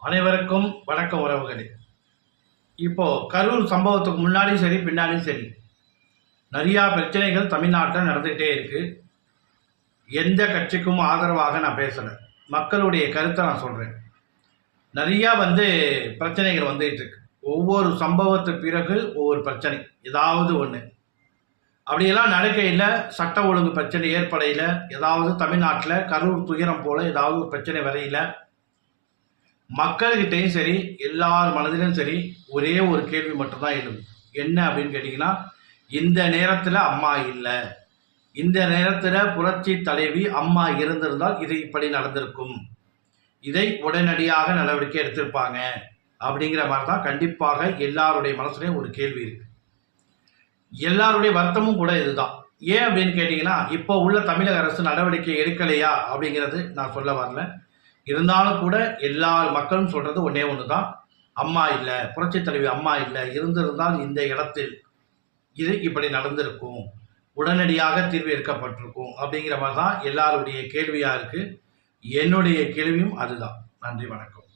அனைவருக்கும் வணக்கம் உறவுகளே. இப்போ கரூர் சம்பவத்துக்கு முன்னாடியும் சரி பின்னாடியும் சரி நிறையா பிரச்சனைகள் தமிழ்நாட்டில் நடந்துகிட்டே இருக்கு. எந்த கட்சிக்கும் ஆதரவாக நான் பேசலை, மக்களுடைய கருத்தை நான் சொல்கிறேன். நிறையா பிரச்சனைகள் வந்துகிட்டு இருக்கு. ஒவ்வொரு சம்பவத்துக்கு பிறகு ஒவ்வொரு பிரச்சனை ஏதாவது ஒன்று. அப்படியெல்லாம் நடக்கையில் சட்ட ஒழுங்கு பிரச்சனை ஏற்படையில் ஏதாவது தமிழ்நாட்டில் கரூர் துயரம் போல ஏதாவது ஒரு பிரச்சனை வரையில் மக்கள்கிட்டையும் சரி எல்லார் மனதிலும் சரி ஒரே ஒரு கேள்வி மட்டும்தான் எழும். என்ன அப்படின்னு கேட்டிங்கன்னா, இந்த நேரத்தில் அம்மா இல்லை, இந்த நேரத்தில் புரட்சி தலைவி அம்மா இருந்திருந்தால் இது இப்படி நடந்திருக்கும், இதை உடனடியாக நடவடிக்கை எடுத்திருப்பாங்க அப்படிங்கிற மாதிரி தான் கண்டிப்பாக எல்லாருடைய மனசுலேயும் ஒரு கேள்வி இருக்கு. எல்லாருடைய வருத்தமும் கூட இதுதான். ஏன் அப்படின்னு கேட்டிங்கன்னா, இப்போ உள்ள தமிழக அரசு நடவடிக்கை எடுக்கலையா அப்படிங்கிறது நான் சொல்ல வரல. இருந்தாலும் கூட எல்லா மக்களும் சொல்றது ஒன்னே ஒன்று தான், அம்மா இல்லை, புரட்சி தலைவி அம்மா இல்லை, இருந்திருந்தால் இந்த இடத்தில் இது இப்படி நடந்திருக்கும், உடனடியாக தீர்வு எடுக்கப்பட்டிருக்கும் அப்படிங்கிற மாதிரி தான் எல்லாருடைய கேள்வியாக இருக்குது. என்னுடைய கேள்வியும் அதுதான். நன்றி, வணக்கம்.